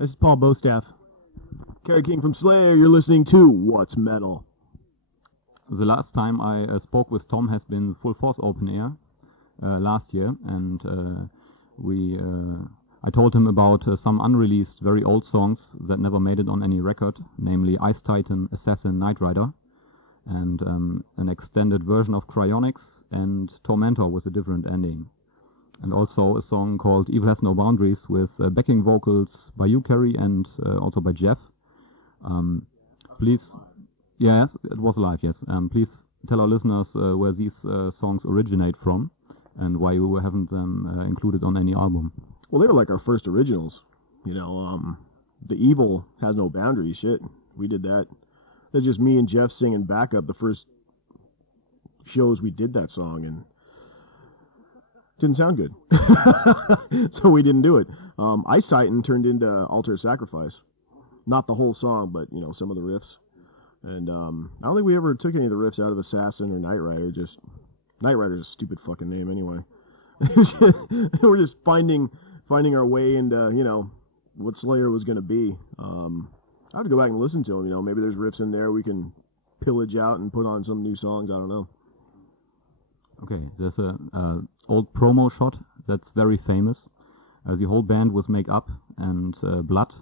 This is Paul Bostaph. Kerry King from SLAYER, you're listening to What's Metal. The last time I spoke with Tom has been Full Force Open Air last year, and I told him about some unreleased, very old songs that never made it on any record, namely Ice Titan, Assassin, Knight Rider, and an extended version of Cryonics, and Tormentor with a different ending. And also a song called Evil Has No Boundaries with backing vocals by you, Kerry, and also by Jeff. Please, yes, it was live, yes. Please tell our listeners where these songs originate from and why you haven't them included on any album. Well, they were like our first originals. You know, the Evil Has No Boundaries shit. We did that. That's just me and Jeff singing backup the first shows we did that song, and didn't sound good. So we didn't do it. Ice Titan turned into Altar of Sacrifice. Not the whole song, but, you know, some of the riffs. And I don't think we ever took any of the riffs out of Assassin or Knight Rider. Just Knight Rider's a stupid fucking name anyway. We're just finding our way into, you know, what SLAYER was going to be. I have to go back and listen to them. You know, maybe there's riffs in there we can pillage out and put on some new songs. I don't know. Okay, there's a old promo shot that's very famous. The whole band with makeup and blood,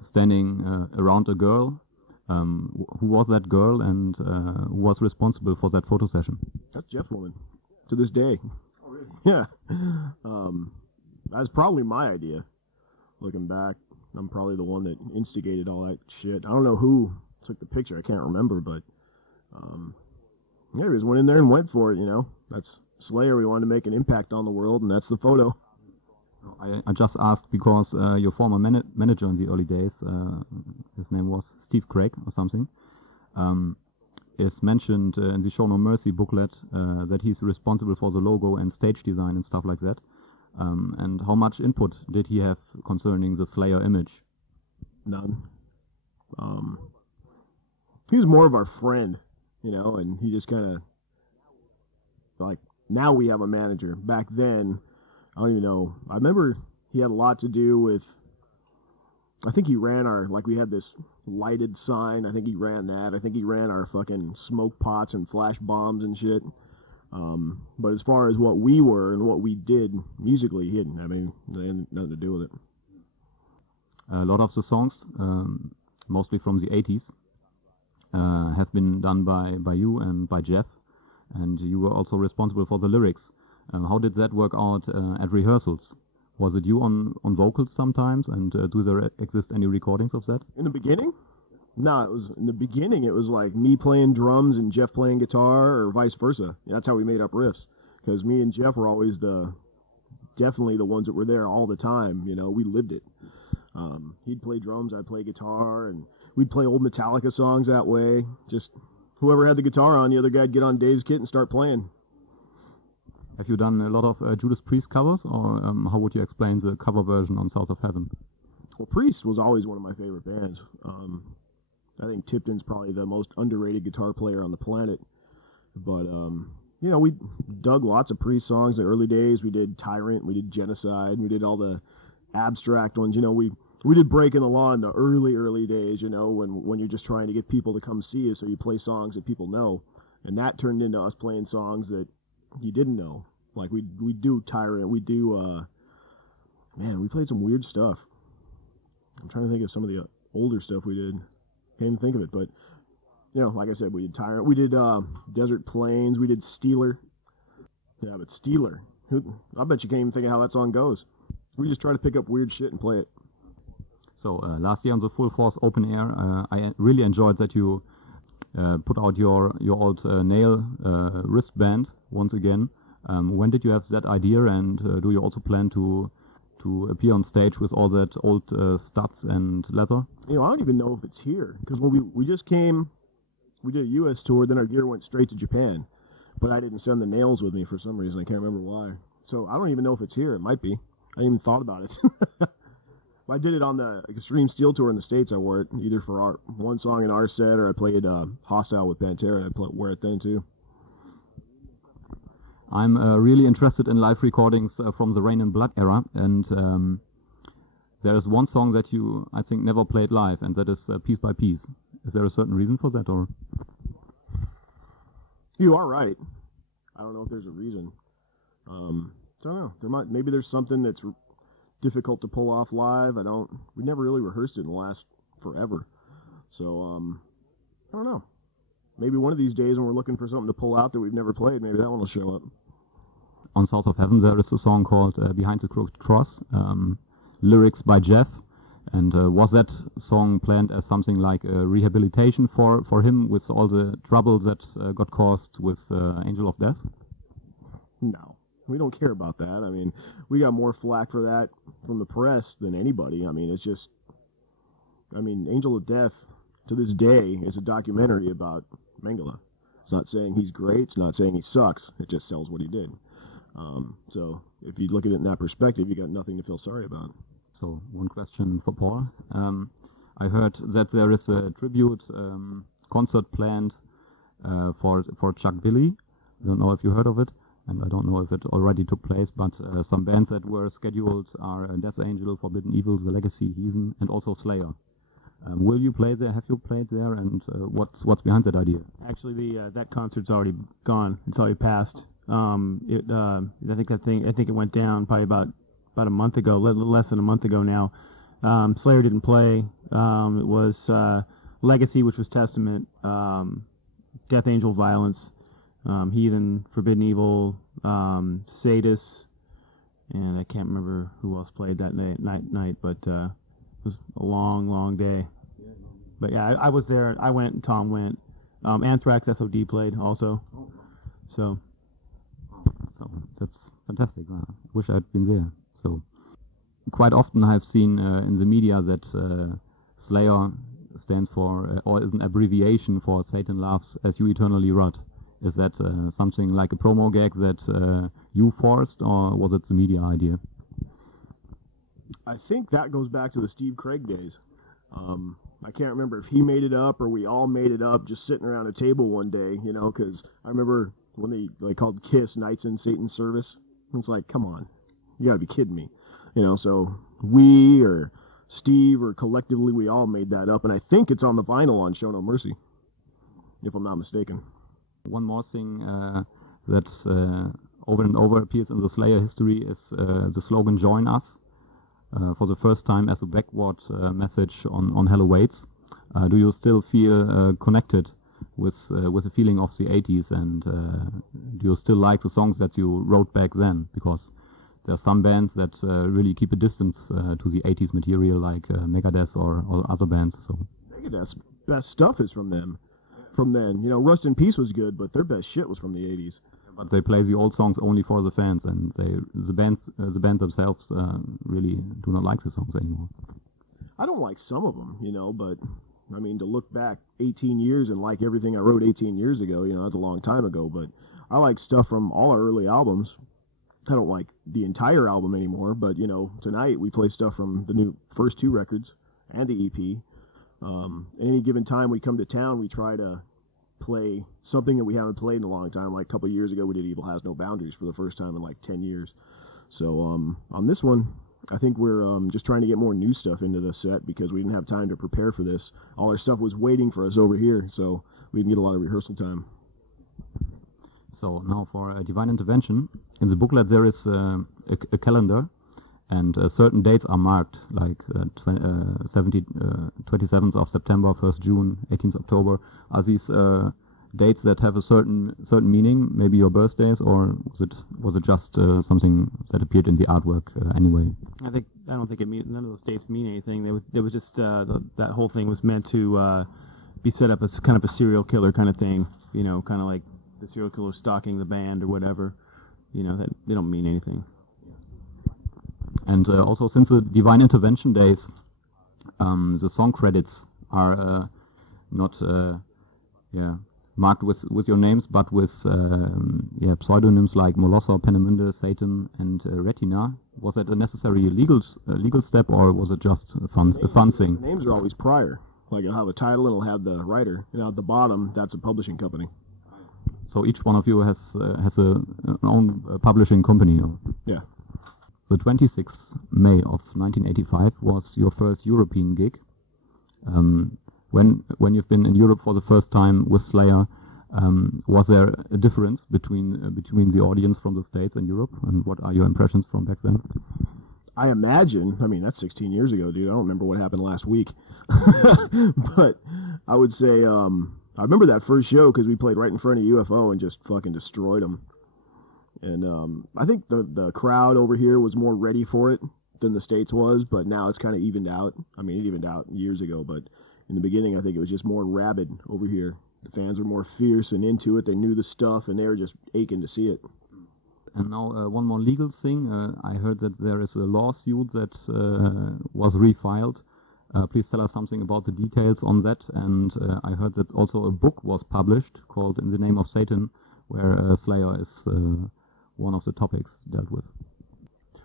standing around a girl. Who was that girl, and who was responsible for that photo session? That's Jeff Woman, to this day. Oh, really? Yeah. That's probably my idea. Looking back, I'm probably the one that instigated all that shit. I don't know who took the picture. I can't remember, but yeah, we just went in there and went for it, you know. That's SLAYER. We wanted to make an impact on the world, and that's the photo. I just asked because your former manager in the early days, his name was Steve Craig or something, is mentioned in the Show No Mercy booklet that he's responsible for the logo and stage design and stuff like that. And how much input did he have concerning the SLAYER image? None. He was more of our friend, you know, and he just kind of, like, now we have a manager. Back then, I don't even know. I remember he had a lot to do with, I think he ran our, like, we had this lighted sign. I think he ran that. I think he ran our fucking smoke pots and flash bombs and shit. But as far as what we were and what we did musically, he didn't have nothing to do with it. A lot of the songs, mostly from the 80s, have been done by you and by Jeff, and you were also responsible for the lyrics. How did that work out at rehearsals? Was it you on vocals sometimes, and do there exist any recordings of that? In the beginning? No, it was in the beginning. It was like me playing drums and Jeff playing guitar, or vice versa. That's how we made up riffs. Because me and Jeff were always definitely the ones that were there all the time. You know, we lived it. He'd play drums, I'd play guitar, and we'd play old Metallica songs that way. Just whoever had the guitar on, the other guy'd get on Dave's kit and start playing. Have you done a lot of Judas Priest covers, or how would you explain the cover version on South of Heaven? Well, Priest was always one of my favorite bands. I think Tipton's probably the most underrated guitar player on the planet. But, you know, we dug lots of Priest songs in the early days. We did Tyrant, we did Genocide, we did all the abstract ones. You know, we did Breaking the Law in the early days, you know, when you're just trying to get people to come see you, so you play songs that people know. And that turned into us playing songs that you didn't know. Like, we do Tyrant, we do, man, we played some weird stuff. I'm trying to think of some of the older stuff we did. Can't even think of it, but, you know, like I said, we did Tyrant, we did Desert Plains, we did Steeler. Yeah, but Steeler, I bet you can't even think of how that song goes. We just try to pick up weird shit and play it. So last year on the Full Force Open Air, I really enjoyed that you put out your old nail wristband once again. When did you have that idea, and do you also plan to appear on stage with all that old studs and leather? You know, I don't even know if it's here, because when we just came, we did a U.S. tour, then our gear went straight to Japan, but I didn't send the nails with me for some reason. I can't remember why. So I don't even know if it's here. It might be. I didn't even thought about it. I did it on the Extreme Steel tour in the States. I wore it either for our one song in our set, or I played Hostile with Pantera, and I wear it then too. I'm really interested in live recordings from the Rain and Blood era, and there is one song that you, I think, never played live, and that is Piece by Piece. Is there a certain reason for that, or? You are right. I don't know if there's a reason. Don't know. Maybe there's something that's difficult to pull off live. We never really rehearsed it in the last forever. So, I don't know. Maybe one of these days when we're looking for something to pull out that we've never played, maybe that one will show up. On South of Heaven there is a song called Behind the Crooked Cross, lyrics by Jeff. And was that song planned as something like a rehabilitation for him with all the trouble that got caused with Angel of Death? No, we don't care about that. I mean, we got more flack for that from the press than anybody. I mean, it's just, Angel of Death to this day is a documentary about Mengele. It's not saying he's great. It's not saying he sucks. It just sells what he did. So if you look at it in that perspective, you got nothing to feel sorry about. So one question for Paul. I heard that there is a tribute concert planned for Chuck Billy. I don't know if you heard of it, and I don't know if it already took place, but some bands that were scheduled are Death Angel, Forbidden Evil, The Legacy, Heathen, and also Slayer. Will you play there? Have you played there? And what's behind that idea? Actually, that concert's already gone. It's already passed. I think it went down probably about a month ago, less than a month ago now. Slayer didn't play. It was Legacy, which was Testament, Death Angel, Violence, Heathen, Forbidden Evil, Sadist, and I can't remember who else played that night, but it was a long day. But yeah, I was there. I went, and Tom went. Anthrax, SOD played also. So that's fantastic. I wish I'd been there. So quite often I've seen in the media that Slayer stands for, or is an abbreviation for Satan Loves As You Eternally Rot. Is that something like a promo gag that you forced, or was it the media idea? I think that goes back to the Steve Craig days. I can't remember if he made it up or we all made it up just sitting around a table one day, because I remember when they called Kiss Nights in Satan's Service. It's like, come on, you gotta be kidding me. So we or Steve or collectively we all made that up, and I think it's on the vinyl on Show No Mercy, if I'm not mistaken. One more thing that over and over appears in the Slayer history is the slogan "Join Us." For the first time as a backward message on Hello Waits. Do you still feel connected with the feeling of the 80s, and do you still like the songs that you wrote back then? Because there are some bands that really keep a distance to the 80s material, like Megadeth or other bands. So Megadeth's best stuff is from them. From then, Rust in Peace was good, but their best shit was from the 80s. But they play the old songs only for the fans, and the bands themselves really do not like the songs anymore. I don't like some of them, but to look back 18 years and like everything I wrote 18 years ago, that's a long time ago. But I like stuff from all our early albums. I don't like the entire album anymore, but tonight we play stuff from the new first two records and the EP. At any given time we come to town, we try to play something that we haven't played in a long time. Like a couple of years ago, we did Evil Has No Boundaries for the first time in like 10 years. So on this one, I think we're just trying to get more new stuff into the set because we didn't have time to prepare for this. All our stuff was waiting for us over here, so we didn't get a lot of rehearsal time. So now for Divine Intervention. In the booklet there is a calendar, and certain dates are marked, like 27th of September, 1st June, 18th October. Are these dates that have a certain meaning, maybe your birthdays, or was it just something that appeared in the artwork anyway? I don't think none of those dates mean anything. They was just that whole thing was meant to be set up as kind of a serial killer kind of thing, kind of like the serial killer stalking the band or whatever. That they don't mean anything. And also, since the Divine Intervention days, the song credits are not marked with your names, but with pseudonyms like Molosser, Penemünde, Satan, and Retina. Was that a necessary legal step, or was it just a fun thing? The names are always prior. Like it'll have a title and it'll have the writer, and at the bottom that's a publishing company. So each one of you has an own publishing company. Yeah. The 26th May of 1985 was your first European gig. When you've been in Europe for the first time with Slayer, was there a difference between the audience from the States and Europe? And what are your impressions from back then? I imagine, I mean, that's 16 years ago, dude. I don't remember what happened last week. But I would say, I remember that first show because we played right in front of UFO and just fucking destroyed them. And I think the crowd over here was more ready for it than the States was, but now it's kind of evened out. I mean, it evened out years ago, but in the beginning, I think it was just more rabid over here. The fans were more fierce and into it. They knew the stuff, and they were just aching to see it. And now one more legal thing. I heard that there is a lawsuit that was refiled. Please tell us something about the details on that. And I heard that also a book was published called In the Name of Satan, where Slayer is one of the topics dealt with.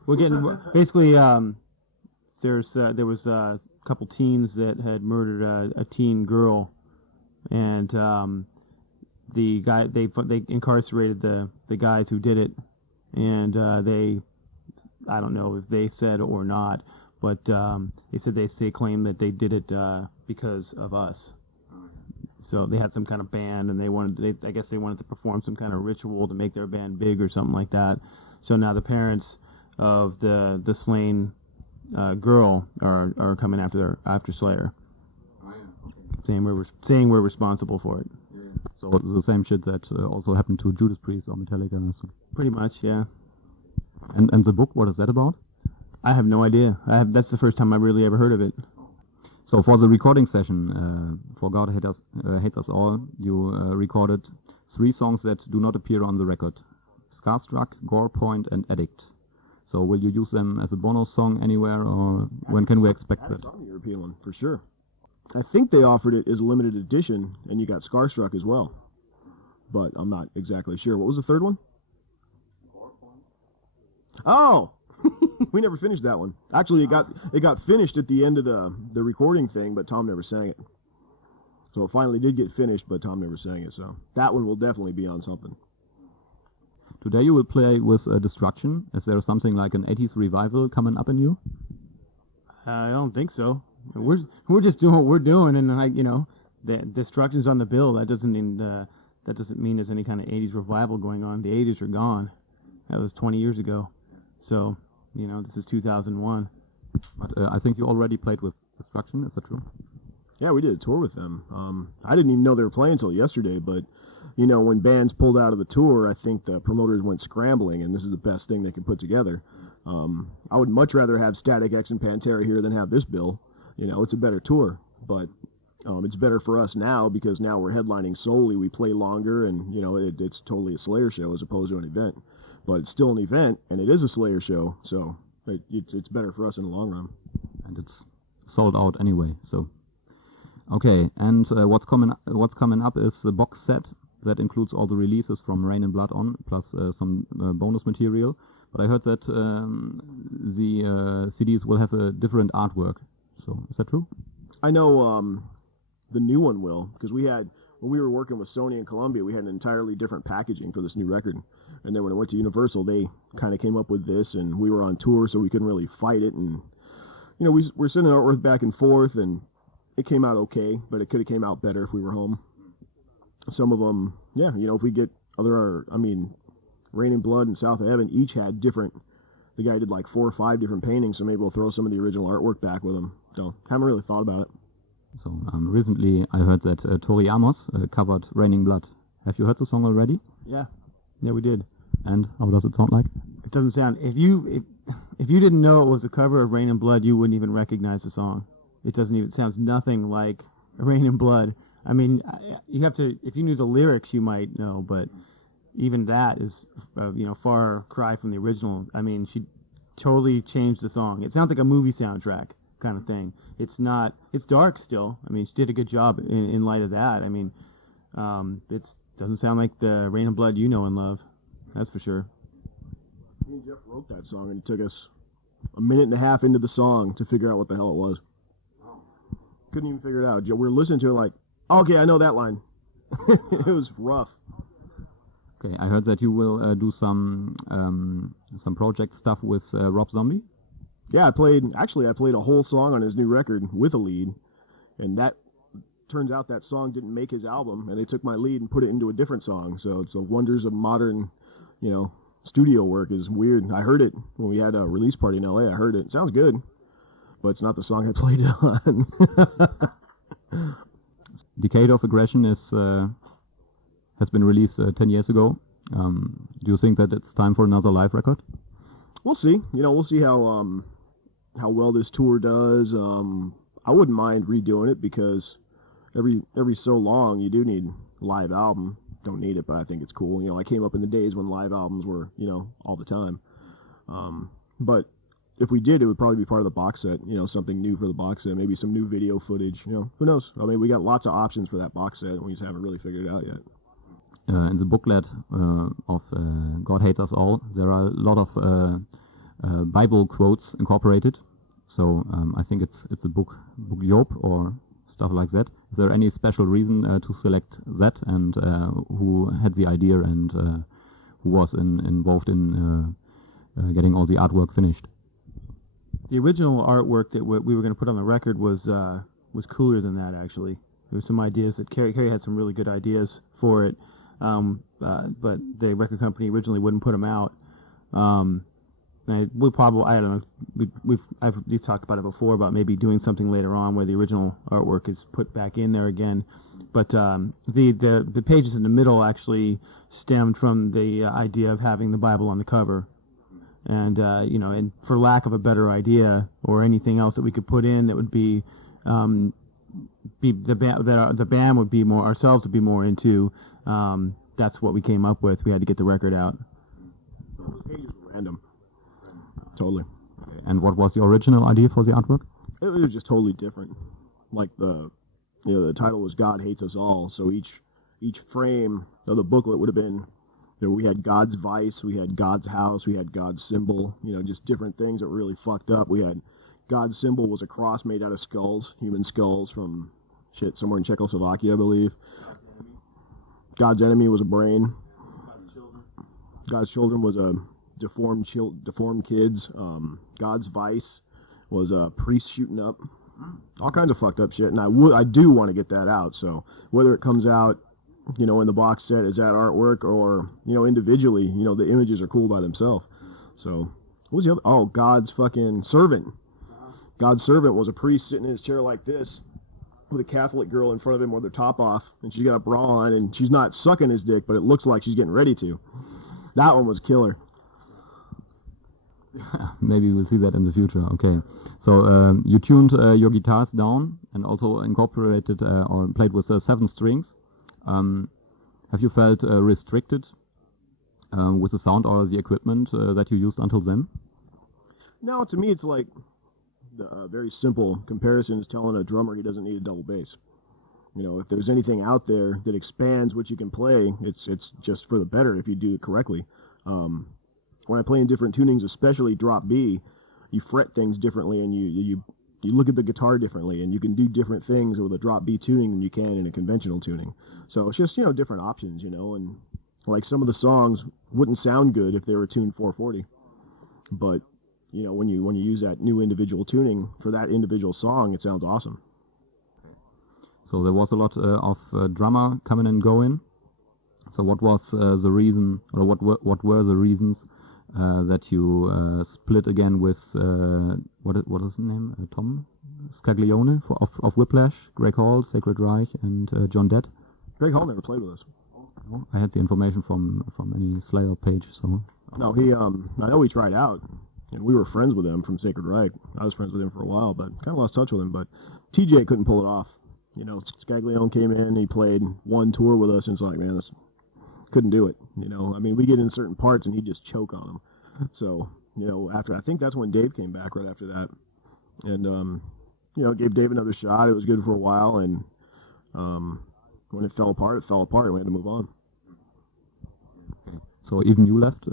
Well, again, basically, there was a couple teens that had murdered a teen girl, and the guy they incarcerated the guys who did it, and I don't know if they said or not, but they said they claimed that they did it because of us. So they had some kind of band, and I guess they wanted to perform some kind of ritual to make their band big or something like that. So now the parents of the slain girl are coming after Slayer, saying we're responsible for it. So it's the same shit that also happened to Judas Priest or Metallica. Pretty much, yeah. And the book, what is that about? I have no idea. That's the first time I really ever heard of it. So for the recording session, For God Hates Us All, you recorded 3 songs that do not appear on the record: Scarstruck, Gore Point, and Addict. So will you use them as a bonus song anywhere, or when can we expect that? It's on the European one, for sure. I think they offered it as a limited edition, and you got Scarstruck as well. But I'm not exactly sure. What was the third one? Oh! We never finished that one. Actually, it got finished at the end of the recording thing, but Tom never sang it. So it finally did get finished, but Tom never sang it. So that one will definitely be on something. Today you will play with Destruction. Is there something like an 80s revival coming up in you? I don't think so. We're just doing what we're doing, and the Destruction's on the bill. That doesn't mean there's any kind of 80s revival going on. The 80s are gone. That was 20 years ago. So, this is 2001. But I think you already played with Destruction. Is that true? Yeah, we did a tour with them. I didn't even know they were playing until yesterday, but when bands pulled out of the tour, I think the promoters went scrambling, and this is the best thing they could put together. I would much rather have Static X and Pantera here than have this bill. It's a better tour, but it's better for us now because now we're headlining solely. We play longer, and it's totally a Slayer show as opposed to an event. But it's still an event, and it is a Slayer show, so it's better for us in the long run. And it's sold out anyway. So, okay. And what's coming up is the box set that includes all the releases from Rain and Blood on, plus some bonus material. But I heard that the CDs will have a different artwork. So is that true? I know the new one will, because when we were working with Sony and Columbia, we had an entirely different packaging for this new record. And then when I went to Universal, they kind of came up with this, and we were on tour, so we couldn't really fight it. And, we're sending artwork back and forth, and it came out okay, but it could have came out better if we were home. Some of them, yeah, if we get Rain and Blood and South of Heaven each had different. The guy did like 4 or 5 different paintings, so maybe we'll throw some of the original artwork back with him. So, haven't really thought about it. So, recently I heard that Tori Amos covered Raining Blood. Have you heard the song already? Yeah, we did. And how does it sound like? It doesn't sound. If you didn't know it was a cover of Rain and Blood, you wouldn't even recognize the song. It sounds nothing like Rain and Blood. I mean, you have to. If you knew the lyrics, you might know, but even that is, far cry from the original. I mean, she totally changed the song. It sounds like a movie soundtrack kind of thing. It's not. It's dark still. I mean, she did a good job in light of that. I mean, it doesn't sound like the Rain and Blood you know and love. That's for sure. Me and Jeff wrote that song, and it took us a minute and a half into the song to figure out what the hell it was. Couldn't even figure it out. We were listening to it like, okay, I know that line. It was rough. Okay, I heard that you will do some project stuff with Rob Zombie. Yeah, I played a whole song on his new record with a lead, and that turns out that song didn't make his album, and they took my lead and put it into a different song. So it's the wonders of modern, studio work is weird. I heard it when we had a release party in LA. I heard it. It sounds good, but it's not the song I played it on. Decade of Aggression has been released 10 years ago. Do you think that it's time for another live record? We'll see. We'll see how well this tour does. I wouldn't mind redoing it because every so long you do need a live album. Don't need it, but I think it's cool. I came up in the days when live albums were, all the time. But if we did, it would probably be part of the box set, something new for the box set, maybe some new video footage, who knows? I mean, we got lots of options for that box set, and we just haven't really figured it out yet. In the booklet of God Hates Us All, there are a lot of Bible quotes incorporated. So I think it's a book Job or stuff like that. Is there any special reason to select that, and who had the idea, and who was involved in getting all the artwork finished? The original artwork that we were going to put on the record was cooler than that, actually. There were some ideas that Kerry had some really good ideas for it, but the record company originally wouldn't put them out. We've talked about it before, about maybe doing something later on where the original artwork is put back in there again. But the pages in the middle actually stemmed from the idea of having the Bible on the cover. And and for lack of a better idea or anything else that we could put in that would be the band would be more, ourselves would be more into, that's what we came up with. We had to get the record out. Those pages were random. Totally. And what was the original idea for the artwork? It was just totally different. Like the title was God Hates Us All, so each frame of the booklet would have been, we had God's vice, we had God's house, we had God's symbol, just different things that were really fucked up. We had God's symbol was a cross made out of skulls, human skulls from somewhere in Czechoslovakia, I believe. God's enemy was a brain. God's children was a deformed kids. God's vice was a priest shooting up. All kinds of fucked up shit, and I do want to get that out. So whether it comes out, in the box set as that artwork, or individually, the images are cool by themselves. So what was the other? Oh, God's fucking servant. God's servant was a priest sitting in his chair like this, with a Catholic girl in front of him with her top off, and she's got a bra on, and she's not sucking his dick, but it looks like she's getting ready to. That one was killer. Maybe we'll see that in the future. Okay, so you tuned your guitars down and also incorporated or played with 7 strings. Have you felt restricted with the sound or the equipment that you used until then? No, to me it's like a very simple comparison is telling a drummer he doesn't need a double bass. If there's anything out there that expands what you can play, it's just for the better if you do it correctly. When I play in different tunings, especially drop B, you fret things differently, and you look at the guitar differently, and you can do different things with a drop B tuning than you can in a conventional tuning. So it's just, different options, and like some of the songs wouldn't sound good if they were tuned 440. But, when you use that new individual tuning for that individual song, it sounds awesome. So there was a lot of drummer coming and going. So what was the reason, or what were the reasons that you split again with what is the name? Tom Scaglione of Whiplash, Greg Hall, Sacred Reich, and John Dett? Greg Hall never played with us. Oh, I had the information from any Slayer page. So no, he I know he tried out, and we were friends with him from Sacred Reich. I was friends with him for a while, but kind of lost touch with him. But TJ couldn't pull it off. Scaglione came in, he played one tour with us, and it's like, man, this couldn't do it. I mean, we get in certain parts and he'd just choke on them. So, after, I think that's when Dave came back right after that. And, gave Dave another shot. It was good for a while. And when it fell apart, and we had to move on. So even you left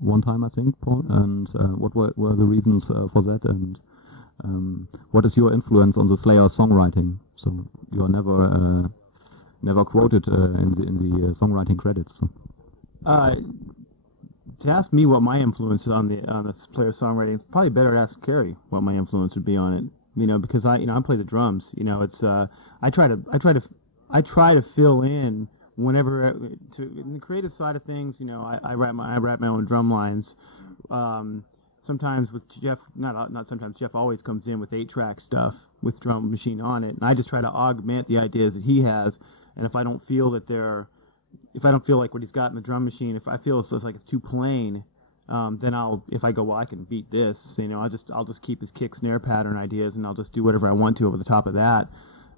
one time, I think, Paul. And what were the reasons for that? And what is your influence on the Slayer songwriting? So you are never quoted in the songwriting credits. So. To ask me what my influence is on the player songwriting, it's probably better to ask Kerry what my influence would be on it. Because I play the drums. It's I try to fill in whenever in the creative side of things. I write my own drum lines. Sometimes with Jeff, not sometimes, Jeff always comes in with 8-track stuff with drum machine on it, and I just try to augment the ideas that he has. And if I don't feel like what he's got in the drum machine, if I feel it's like it's too plain, then if I go, well, I can beat this, I'll just keep his kick snare pattern ideas, and I'll just do whatever I want to over the top of that.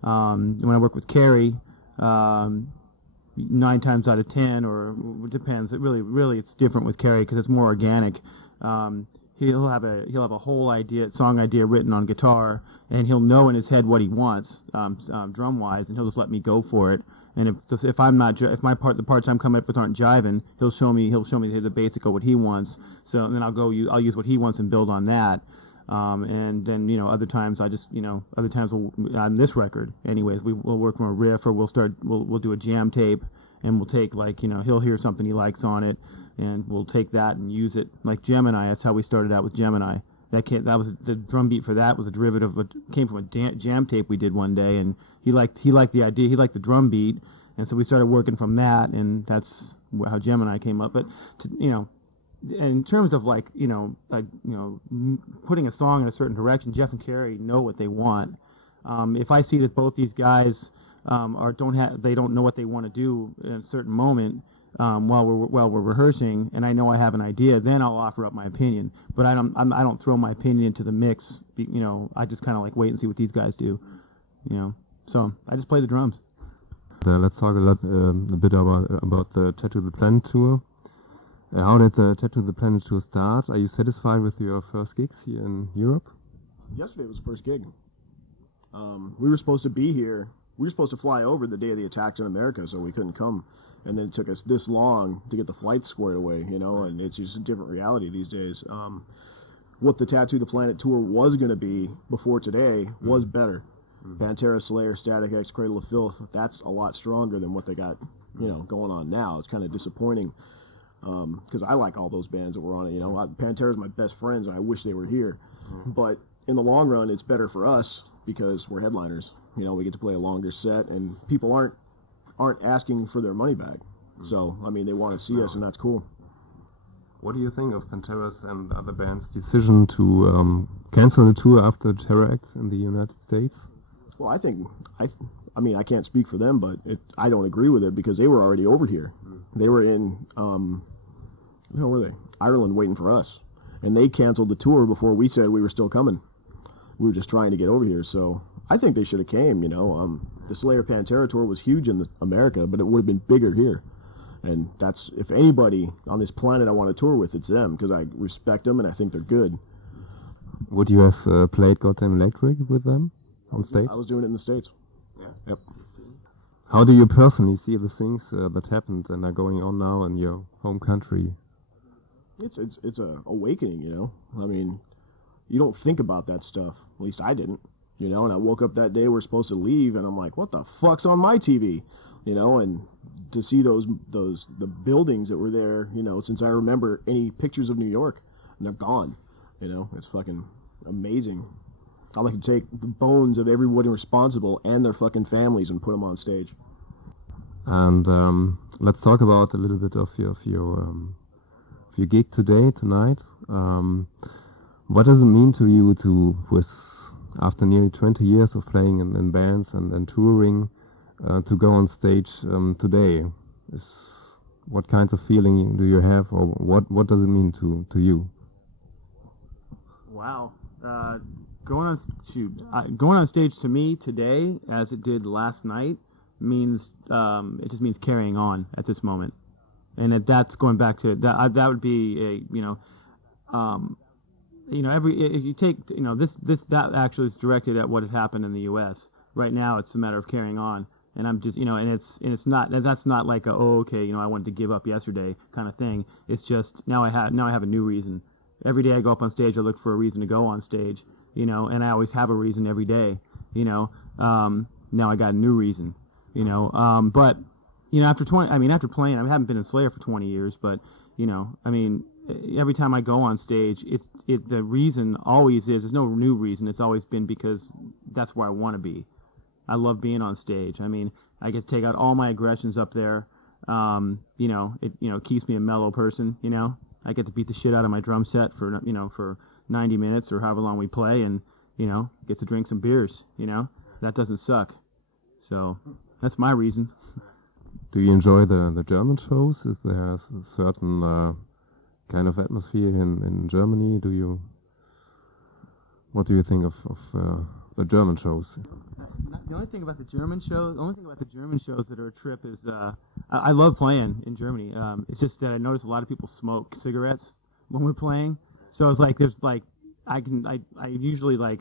When I work with Kerry, 9 times out of 10, or it depends. It really it's different with Kerry because it's more organic. He'll have a whole song idea written on guitar, and he'll know in his head what he wants, drum wise, and he'll just let me go for it. And if the parts I'm coming up with aren't jiving, he'll show me the basic of what he wants. So then I'll use what he wants and build on that. And then other times on this record, anyways, we'll work on a riff, or we'll do a jam tape, and we'll take he'll hear something he likes on it, and we'll take that and use it. Like Gemini, that's how we started out with Gemini. That was the drum beat for that was a derivative came from a jam tape we did one day, and he liked the idea, he liked the drum beat, and so we started working from that, and that's how Gemini came up. But in terms of putting a song in a certain direction, Jeff and Kerry know what they want. If I see that both these guys don't know what they want to do in a certain moment, while we're rehearsing, and I know I have an idea, then I'll offer up my opinion. But I don't throw my opinion into the mix. I just kind of wait and see what these guys do. So I just play the drums. Let's talk a bit about the Tattoo the Planet tour. How did the Tattoo the Planet tour start? Are you satisfied with your first gigs here in Europe? Yesterday was the first gig. We were supposed to be here. We were supposed to fly over the day of the attacks in America, so we couldn't come. And then it took us this long to get the flights squared away, and it's just a different reality these days. What the Tattoo the Planet tour was going to be before today was better. Pantera, SLAYER, Static X, Cradle of Filth, that's a lot stronger than what they got, going on now. It's kind of disappointing because I like all those bands that were on it. Pantera's my best friends, and I wish they were here. But in the long run, it's better for us because we're headliners. We get to play a longer set, and people aren't asking for their money back. So, they want to see us, and that's cool. What do you think of Pantera's and other bands' decision to cancel the tour after the terror act in the United States? Well, I can't speak for them, but I don't agree with it because they were already over here. They were in, where were they? Ireland waiting for us. And they canceled the tour before we said we were still coming. We were just trying to get over here, so I think they should have came, The SLAYER Pantera tour was huge in America, but it would have been bigger here. And that's, if anybody on this planet I want to tour with, it's them, because I respect them and I think they're good. Would you have played Goddamn Electric with them on stage? I was doing it in the States. Yeah. Yep. How do you personally see the things that happened and are going on now in your home country? It's a awakening, you don't think about that stuff. At least I didn't, and I woke up that day we're supposed to leave, and I'm like, what the fuck's on my TV? And to see the buildings that were there, since I remember any pictures of New York, and they're gone. It's fucking amazing. I like to take the bones of everybody responsible and their fucking families and put them on stage. And let's talk about a little bit of your gig tonight. What does it mean to you after nearly 20 years of playing in bands and touring, to go on stage today? What kinds of feeling do you have, or what does it mean to you? Wow. Going on stage to me today, as it did last night, means it just means carrying on at this moment, and that's going back to that. That would be if you take that actually is directed at what had happened in the U.S. Right now, it's a matter of carrying on, and I'm just that's not like I wanted to give up yesterday kind of thing. It's just now I have a new reason. Every day I go up on stage, I look for a reason to go on stage. And I always have a reason every day, now I got a new reason, but you know, after playing, I haven't been in Slayer for 20 years, but, you know, I mean, every time I go on stage, the reason always there's no new reason. It's always been because that's where I want to be. I love being on stage. I mean, I get to take out all my aggressions up there. You know, it keeps me a mellow person. You know, I get to beat the shit out of my drum set for 90 minutes or however long we play, and you know, get to drink some beers. You know, that doesn't suck. So that's my reason. Do you enjoy the German shows? Is there a certain kind of atmosphere in Germany? What do you think of the German shows? The only thing about the German shows that are a trip is I love playing in Germany. It's just that I notice a lot of people smoke cigarettes when we're playing. So it's like I usually like,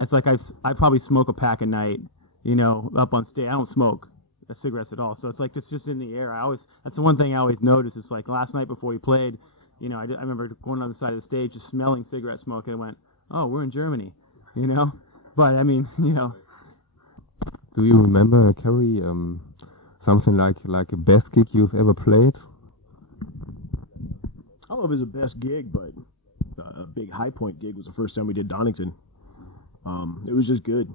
it's like I probably smoke a pack a night, you know, up on stage. I don't smoke cigarettes at all, so it's like it's just in the air. That's the one thing I always notice. It's like last night before we played, you know, I remember going on the side of the stage just smelling cigarette smoke, and I went, oh, we're in Germany, you know. But I mean, you know. Do you remember, Kerry, something like a best gig you've ever played? I don't know if it was a best gig, but a big high point gig was the first time we did Donington. It was just good.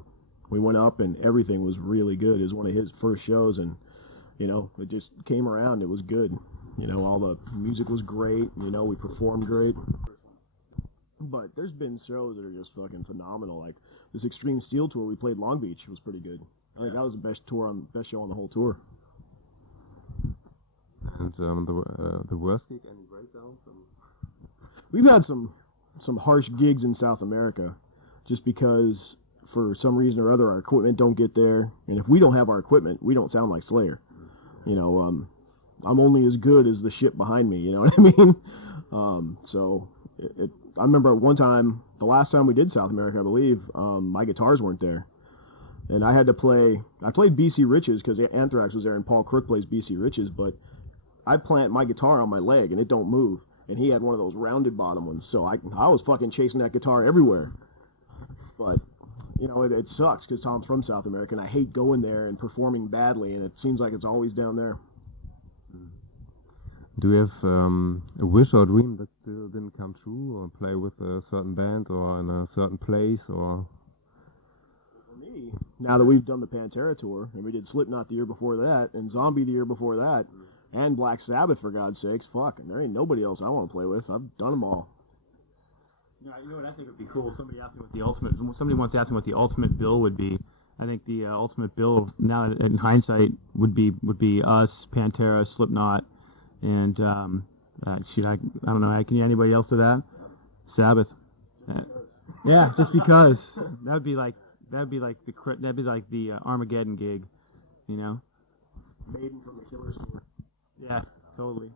We went up and everything was really good. It was one of his first shows, and you know, it just came around. It was good. You know, all the music was great. You know, we performed great. But there's been shows that are just fucking phenomenal. Like this Extreme Steel tour we played Long Beach was pretty good. I think that was the best show on the whole tour. And the worst gig, any breakdowns? We've had some harsh gigs in South America, just because for some reason or other our equipment don't get there, and if we don't have our equipment, we don't sound like Slayer. You know, I'm only as good as the shit behind me. You know what I mean? So I remember one time, the last time we did South America, I believe, my guitars weren't there. And I had to play, I played BC Riches because Anthrax was there and Paul Crook plays BC Riches, but I plant my guitar on my leg and it don't move. And he had one of those rounded bottom ones, so I was fucking chasing that guitar everywhere. But, you know, it sucks because Tom's from South America and I hate going there and performing badly, and it seems like it's always down there. Do you have a wish or a dream that still didn't come true, or play with a certain band or in a certain place, or? For me, now that we've done the Pantera tour, and we did Slipknot the year before that, and Zombie the year before that, and Black Sabbath, for God's sakes, fuck, and there ain't nobody else I want to play with. I've done them all. You know what I think would be cool? Somebody once asked me what the ultimate bill would be. I think the ultimate bill, now in hindsight, would be us, Pantera, Slipknot, and I don't know. Can you anybody else do that? Sabbath. Yeah, just because that'd be like the Armageddon gig, you know. Maiden from the Killer's tour. Yeah, totally.